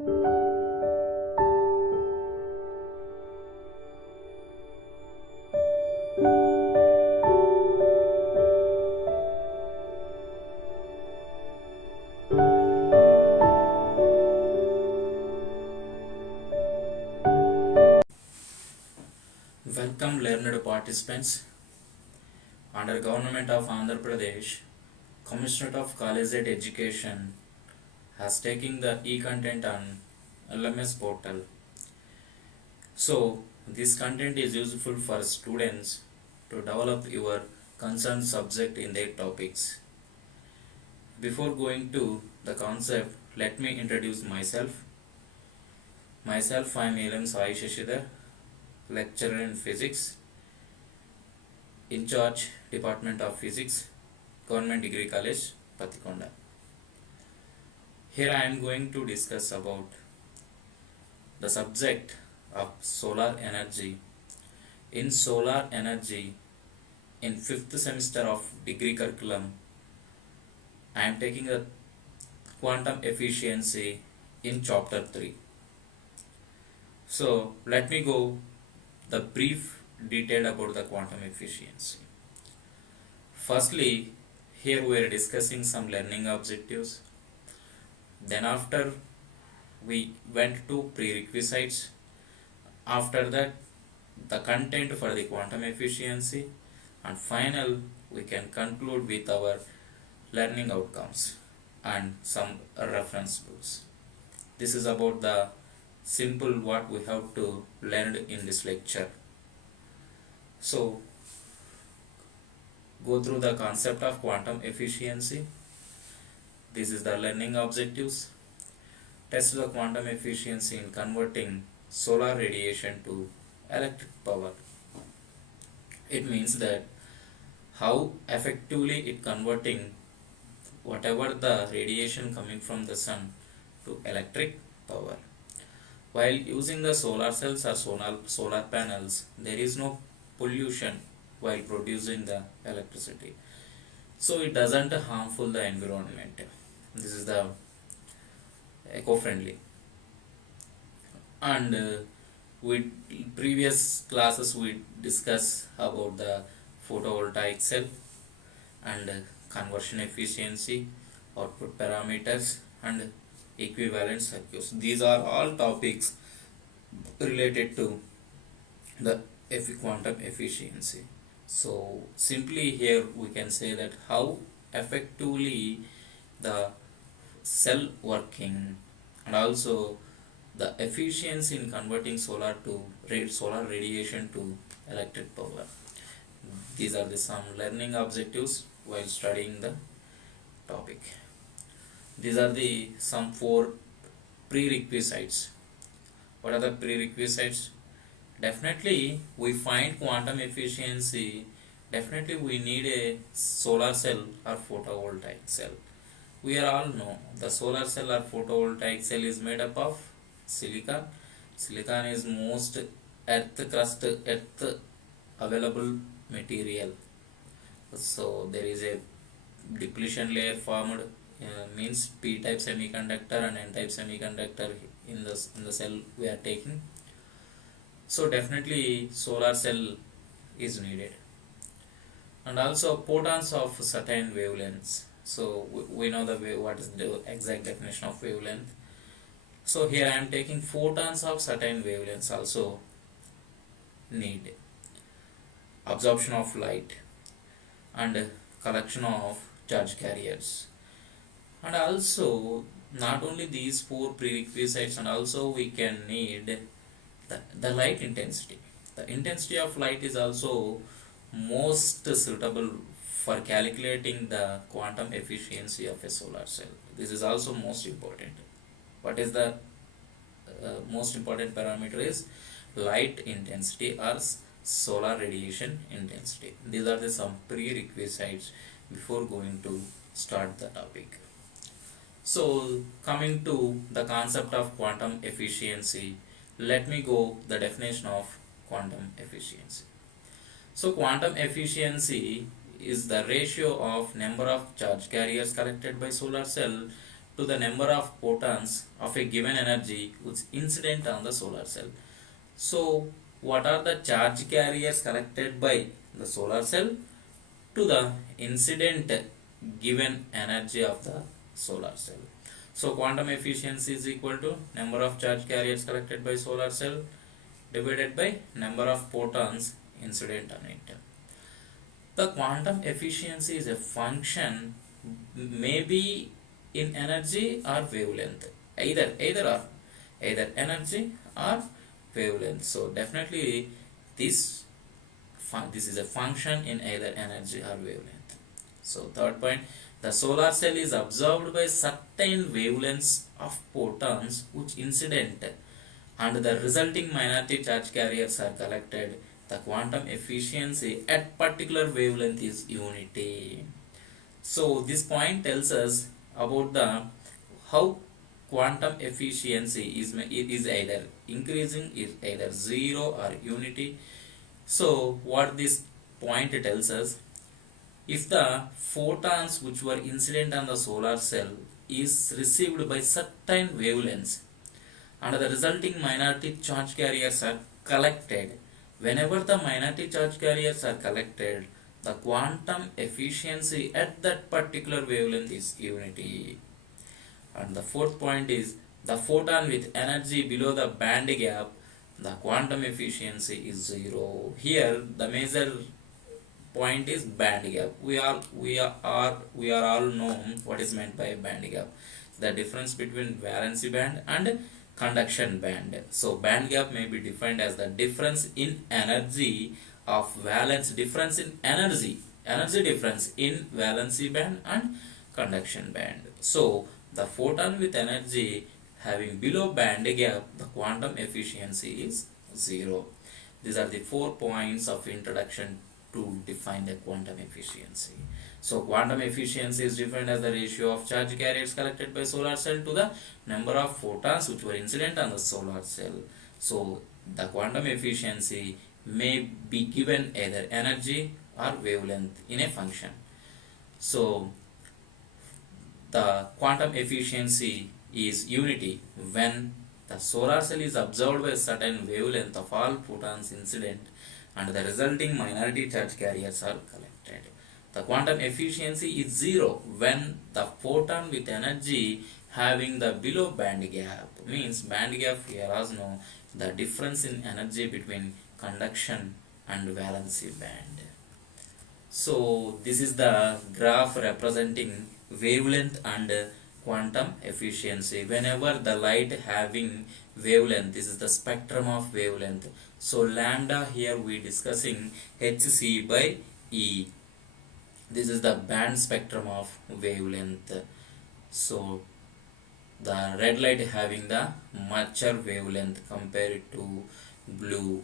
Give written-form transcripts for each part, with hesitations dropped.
Welcome learned participants. Under Government of Andhra Pradesh, Commissioner of Collegiate Education has taken the e-content on LMS portal. So this content is useful for students to develop your concerned subject in their topics. Before going to the concept, let me introduce myself. I am Elam Sai Shashidhar, lecturer in physics, in charge Department of Physics, Government Degree College, Patikonda. Here I am going to discuss about the subject of solar energy. In solar energy, in 5th semester of degree curriculum, I am taking a quantum efficiency in chapter 3. So let me go the brief detail about the quantum efficiency. Firstly, here we are discussing some learning objectives. Then after we went to prerequisites. After that, the content for the quantum efficiency, and final we can conclude with our learning outcomes and some reference books. This is about the simple what we have to learn in this lecture. So go through the concept of quantum efficiency. This is the learning objectives. Test the quantum efficiency in converting solar radiation to electric power. It means that how effectively it converting whatever the radiation coming from the sun to electric power. While using the solar cells or solar panels, there is no pollution while producing the electricity. So it doesn't harmful the environment. This is the eco-friendly. And with previous classes we discussed about the photovoltaic cell and conversion efficiency, output parameters and equivalent circuits. These are all topics related to the quantum efficiency. So simply here we can say that how effectively the cell working and also the efficiency in converting solar radiation to electric power. These are the some learning objectives while studying the topic. These are the some 4 prerequisites. What are the prerequisites? Definitely we find quantum efficiency, definitely we need a solar cell or photovoltaic cell. We are all know the solar cell or photovoltaic cell is made up of silicon. Silicon is most earth available material. So there is a depletion layer formed, means p-type semiconductor and n-type semiconductor in the cell we are taking. So definitely solar cell is needed, and also photons of certain wavelengths. So we know the what is the exact definition of wavelength. So here I am taking photons of certain wavelengths also need. Absorption of light and collection of charge carriers, and also not only these 4 prerequisites, and also we can need the light intensity. The intensity of light is also most suitable for calculating the quantum efficiency of a solar cell. This is also most important. What is the most important parameter is light intensity or solar radiation intensity. These are the some prerequisites before going to start the topic. So coming to the concept of quantum efficiency, let me go the definition of quantum efficiency. So quantum efficiency is the ratio of number of charge carriers collected by solar cell to the number of photons of a given energy which incident on the solar cell. So what are the charge carriers collected by the solar cell to the incident given energy of the solar cell? So quantum efficiency is equal to number of charge carriers collected by solar cell divided by number of photons incident on it. The quantum efficiency is a function maybe in energy or wavelength, either or, either energy or wavelength. So definitely this this is a function in either energy or wavelength. So third point, the solar cell is observed by certain wavelengths of photons which incident and the resulting minority charge carriers are collected. The quantum efficiency at particular wavelength is unity. So this point tells us about the how quantum efficiency is either increasing, is either zero or unity. So what this point tells us, if the photons which were incident on the solar cell is received by certain wavelengths and the resulting minority charge carriers are collected, whenever the minority charge carriers are collected, the quantum efficiency at that particular wavelength is unity. And the fourth point is, the photon with energy below the band gap, the quantum efficiency is zero. Here the major point is band gap. We are all know what is meant by band gap. The difference between valency band and conduction band. So band gap may be defined as the difference in energy of valence difference in energy difference in valency band and conduction band. So the photon with energy having below band gap, the quantum efficiency is zero. These are the 4 points of introduction to define the quantum efficiency. So quantum efficiency is defined as the ratio of charge carriers collected by solar cell to the number of photons which were incident on the solar cell. So the quantum efficiency may be given either energy or wavelength in a function. So the quantum efficiency is unity when the solar cell is observed by a certain wavelength of all photons incident and the resulting minority charge carriers are collected. The quantum efficiency is zero when the photon with energy having the below band gap, means band gap here as no the difference in energy between conduction and valency band. So this is the graph representing wavelength and quantum efficiency. Whenever the light having wavelength, this is the spectrum of wavelength. So lambda here we discussing hc by E. This is the band spectrum of wavelength. So the red light having the mature wavelength compared to blue.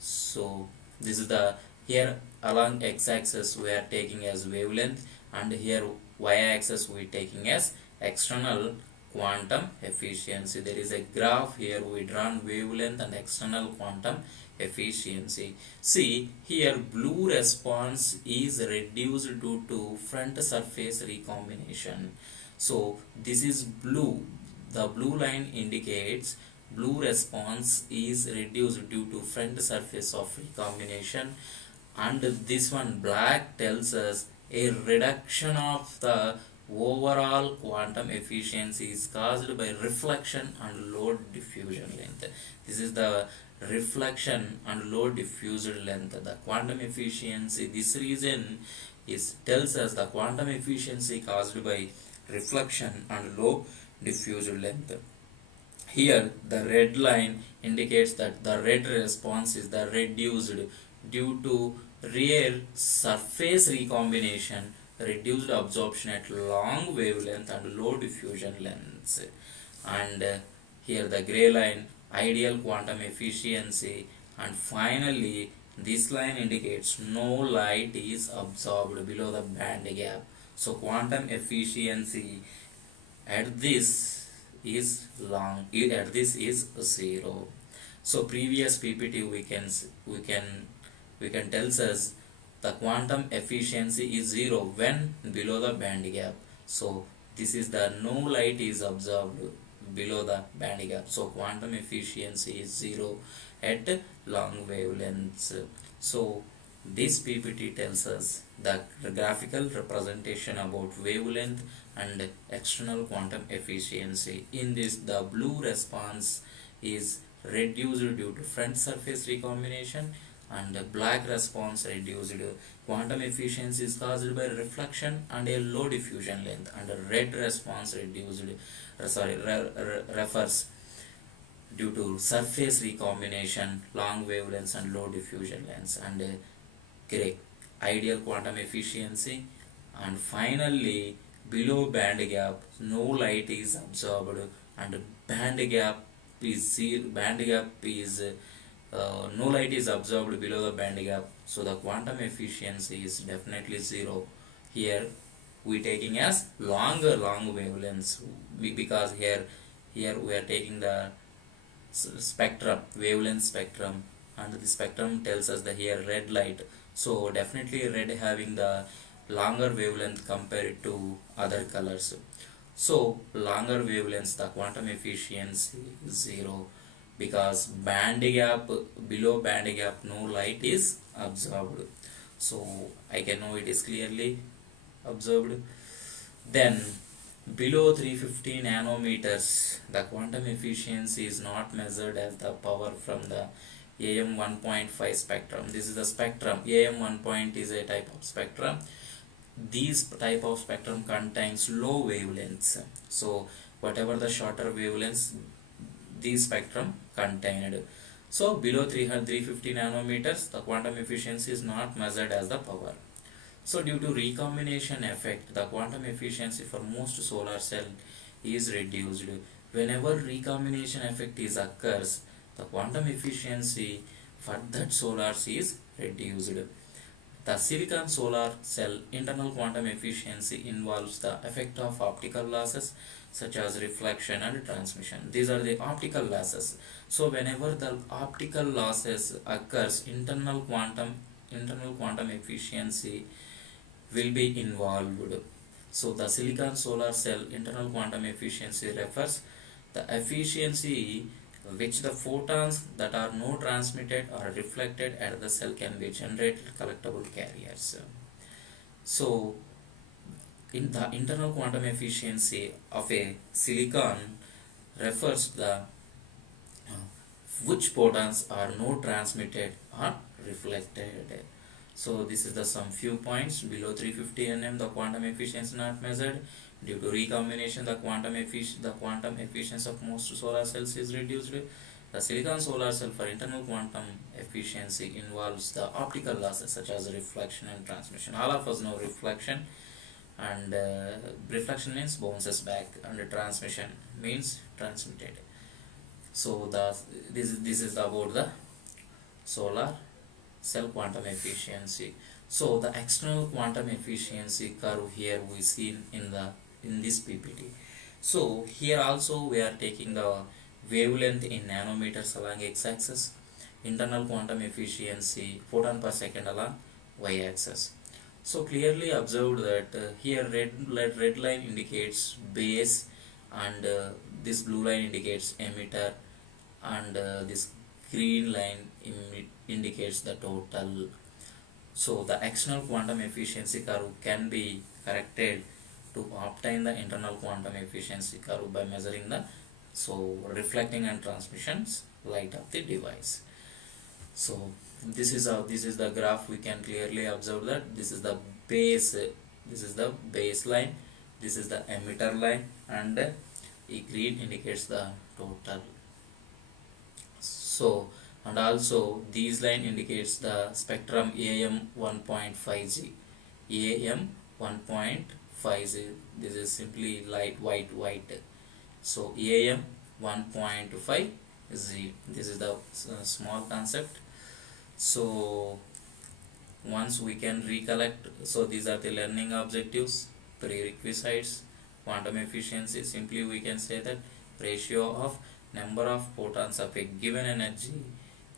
So this is the, here along x-axis we are taking as wavelength and here y-axis we taking as external quantum efficiency. There is a graph here we drawn wavelength and external quantum efficiency. See here blue response is reduced due to front surface recombination. So this is blue. The blue line indicates blue response is reduced due to front surface of recombination, and this one black tells us a reduction of the overall quantum efficiency is caused by reflection and low diffusion length. This is the reflection and low diffusion length. The quantum efficiency, this reason is tells us the quantum efficiency caused by reflection and low diffusion length. Here the red line indicates that the red response is the reduced due to rare surface recombination, reduced absorption at long wavelength and low diffusion lengths. And here the gray line ideal quantum efficiency, and finally this line indicates no light is absorbed below the band gap. So quantum efficiency at this is zero. So previous PPT we can tells us the quantum efficiency is zero when below the band gap. So This is the no light is observed below the band gap. So quantum efficiency is 0 at long wavelengths. So this PPT tells us the graphical representation about wavelength and external quantum efficiency. In this, the blue response is reduced due to front surface recombination, and the black response reduced quantum efficiency is caused by reflection and a low diffusion length, and the red response refers due to surface recombination, long wavelengths and low diffusion lengths, and gray ideal quantum efficiency. And finally, below band gap no light is absorbed, and band gap is no light is absorbed below the band gap, so the quantum efficiency is definitely 0. Here we taking as long wavelengths, because here we are taking the spectrum, wavelength spectrum, and the spectrum tells us that here red light, so definitely red having the longer wavelength compared to other colors. So longer wavelengths the quantum efficiency is 0, because band gap, below band gap no light is absorbed. So I can know it is clearly observed. Then below 350 nanometers the quantum efficiency is not measured as the power from the AM 1.5 spectrum. This is the spectrum. AM 1 is a type of spectrum. These type of spectrum contains low wavelengths. So whatever the shorter wavelengths, these spectrum contained. So below 350 nanometers the quantum efficiency is not measured as the power. So due to recombination effect, the quantum efficiency for most solar cell is reduced. Whenever recombination effect is occurs, the quantum efficiency for that solar is reduced. The silicon solar cell internal quantum efficiency involves the effect of optical losses such as reflection and transmission. These are the optical losses. So whenever the optical losses occurs, internal quantum efficiency will be involved. So the silicon solar cell internal quantum efficiency refers the efficiency which the photons that are not transmitted or reflected at the cell can be generated collectible carriers. So in the internal quantum efficiency of a silicon refers the which photons are not transmitted or reflected. So this is the some few points. Below 350 nm the quantum efficiency not measured. Due to recombination the quantum efficiency of most solar cells is reduced. The silicon solar cell for internal quantum efficiency involves the optical losses such as reflection and transmission. All of us know reflection, and reflection means bounces back, and transmission means transmitted. So this is about the solar cell quantum efficiency. So the external quantum efficiency curve here we see in this PPT. So here also we are taking the wavelength in nanometers along x-axis, internal quantum efficiency photon per second along y-axis. So clearly observed that here red line indicates base, and this blue line indicates emitter, and this green line indicates the total. So the external quantum efficiency curve can be corrected to obtain the internal quantum efficiency curve by measuring the reflecting and transmissions light of the device. So this is the graph. We can clearly observe that this is the base, this is the baseline, this is the emitter line, and green indicates the total. So and also these line indicates the spectrum AM 1.5G. AM 1.5G, this is simply light white. So AM 1.5Z, this is the small concept. So once we can recollect, so these are the learning objectives, prerequisites, quantum efficiency. Simply we can say that ratio of number of photons of a given energy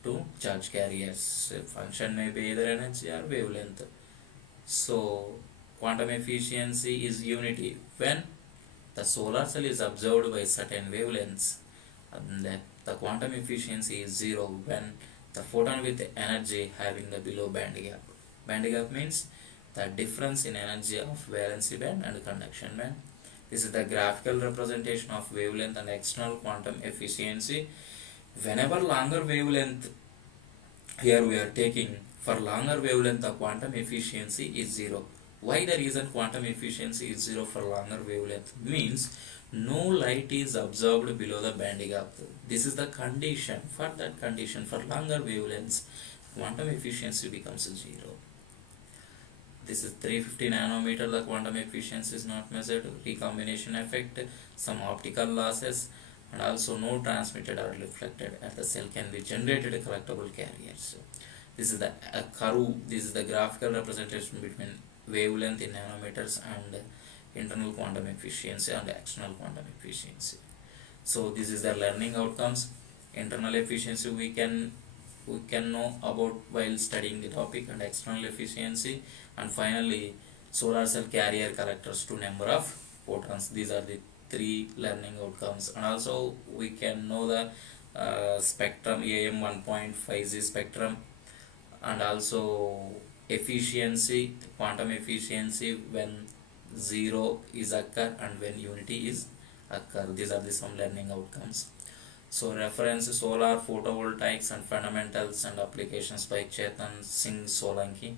to charge carriers. Function may be either energy or wavelength. So quantum efficiency is unity when The solar cell is observed by certain wavelengths, and the quantum efficiency is zero when the photon with energy having the below band gap. Band gap means the difference in energy of valency band and conduction band. This is the graphical representation of wavelength and external quantum efficiency. Whenever longer wavelength, here we are taking for longer wavelength the quantum efficiency is zero. Why the reason quantum efficiency is zero for longer wavelength means no light is absorbed below the band gap. This is the condition. For that condition, for longer wavelengths, quantum efficiency becomes zero. This is 350 nanometer, the quantum efficiency is not measured, recombination effect, some optical losses, and also no transmitted or reflected, and the cell can be generated collectible carriers. This is the curve, this is the graphical representation between wavelength in nanometers and internal quantum efficiency and external quantum efficiency. So this is the learning outcomes. Internal efficiency we can know about while studying the topic, and external efficiency, and finally solar cell carrier collectors to number of photons. These are the three learning outcomes. And also we can know the spectrum, AM 1.5G spectrum, and also efficiency, quantum efficiency when zero is occur and when unity is occur. These are the some learning outcomes. So reference solar photovoltaics and fundamentals and applications by Chetan Singh Solanki.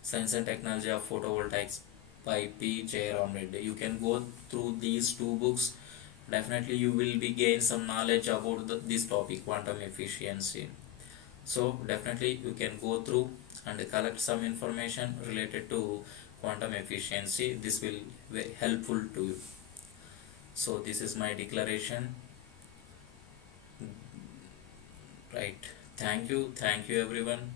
Science and Technology of Photovoltaics by P. Jairam Reddy. You can go through these two books. Definitely you will be gain some knowledge about this topic, quantum efficiency. So definitely you can go through and collect some information related to quantum efficiency. This will be helpful to you. So this is my declaration. Right. Thank you everyone.